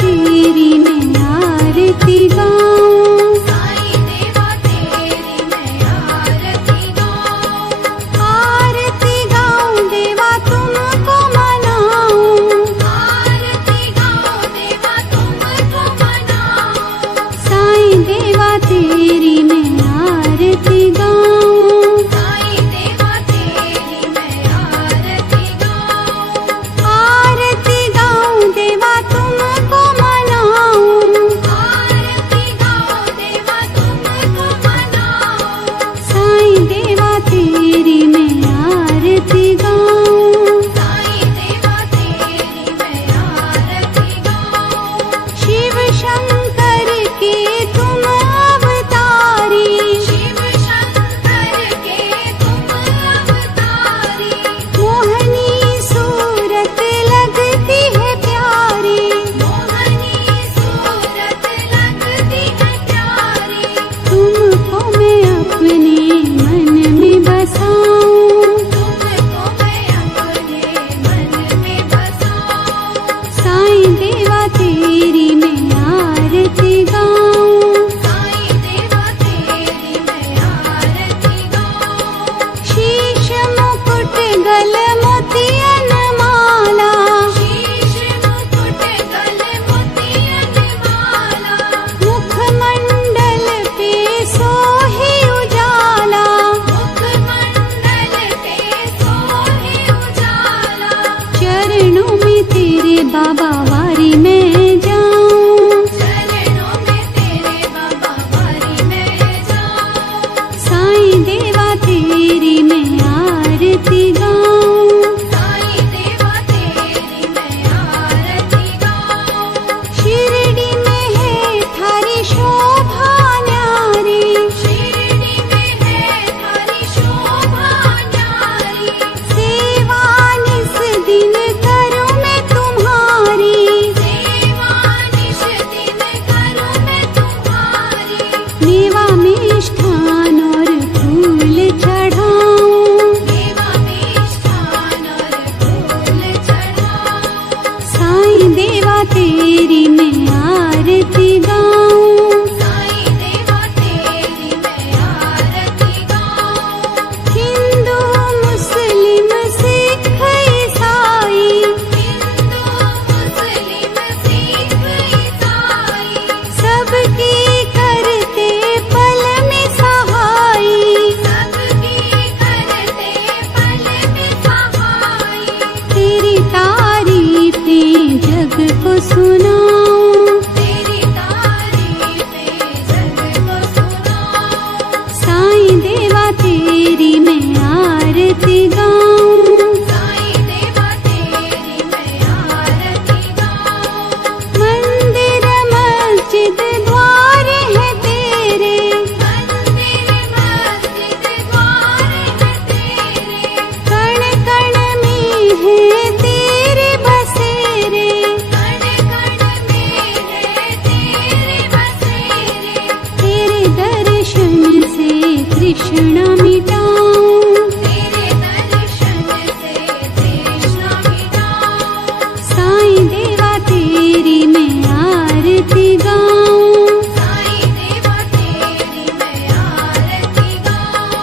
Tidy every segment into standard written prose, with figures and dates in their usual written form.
तेरी मैं आरती गाऊं, साईं देवा तेरी मैं आरती गाऊं, आरती गाऊं देवा तुमको मनाऊं, आरती गाऊं देवा तुमको मनाऊं, साईं देवा तेरी मैं आरती गाऊं, साईं देवा तेरी मैं आरती गाऊं, आरती गाऊं देवा तुमको मनाऊं, आरती गाऊं देवा तुमको मनाऊं, साईं देवा तेरी मैं आरती गाऊं, साईं देवा तेरी मैं आरती गाऊं, शिव शंकर के तुम अवतारी, शिव शंकर के तुम अवतारी, मोहनी सूरत लगती है प्यारी, मोहनी सूरत लगती है प्यारी, तुमको मैं अपने मन में बसाऊं, तुमको मैं अपने मन में बसाऊं, साईं देवा तेरी मैं आरती गाऊं, साईं देवा तेरी मैं आरती गाऊं, शीश मुकुट गल मोतियन माला, शीश मुकुट गल मोतियन माला, मुखमंडल पे सोहे उजाला, मुखमंडल पे सोहे उजाला, चरणों में तेरे बाबा वारी मैं जाऊं, चरणों में तेरे बाबा वारी मैं जाऊं, साईं देवा तेरी मैं आरती गाऊं, साईं देवा तेरी मैं आरती गाऊं, शिरडी में है थारी शोभा न्यारी, शिरडी में है थारी शोभा न्यारी, सेवा निस दिन करूं मैं तुम्हारी, सेवा निश दिन करूं मैं तुम्हारी, मेवा मिष्ठान और फूल चढ़ाऊं, देवा मिष्ठान और फूल चढ़ाऊं, साईं देवा तेरी मैं आरती गाऊं, साईं देवा तेरी मैं आरती गाऊं, हिंदू मुस्लिम सिख ईसाई, हिंदू मुस्लिम सिख ईसाई, सबकी करते पल में सहाई, सबकी करते पल में सहाई, तेरी तारीफें जग को सुनाऊं, तेरी तारीफें जग को सुनाऊं, साईं देवा तेरी मैं आरती गाऊं, साईं देवा तेरी मैं आरती गाऊं, मंदिर मस्जिद द्वार है तेरे, मंदिर मस्जिद द्वार है तेरे, कण कण में है तेरे बसेरे, कण कण में है तेरे बसेरे, तेरे दर्शन से तृष्णा मिटाऊं, तेरे दर्शन से तृष्णा मिटाऊं, साईं देवा तेरी मैं आरती गाऊं, साईं देवा तेरी मैं आरती गाऊं,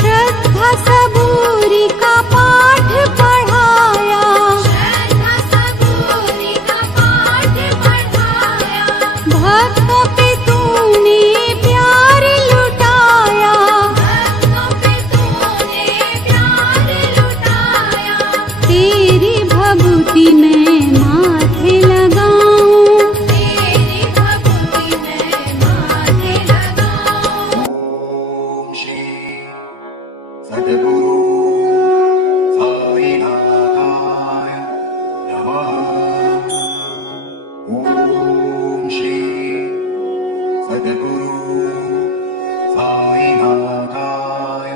श्रद्धा सबूरी का पाठ पढ़ाया, श्रद्धा सबूरी का पाठ पढ़ाया, भक्तों पे तूने प्यार लुटाया, भक्तों पे तूने प्यार लुटाया, तेरी भभूति मैं माथे लगाऊं, तेरी भक्ति मैं माथे लगाऊं, ओम श्री सद्गुरु साईनाथाय नमः। ओम श्री सद्गुरु साईनाथाय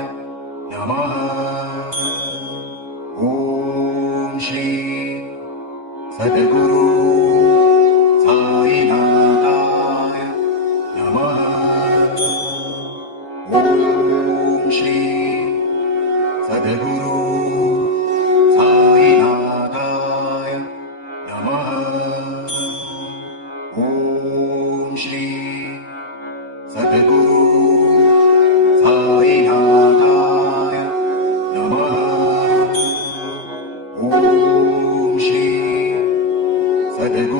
नमः। ओम श्री सद्गुरु साईनाथाय नमः। ओम श्री सद्गुरु साईनाथाय नमः।